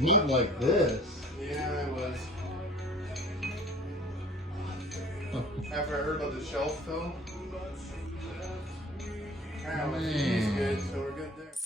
Neat like this. Yeah, it was. After I heard about the shelf, though. Apparently, he's good, so we're good there.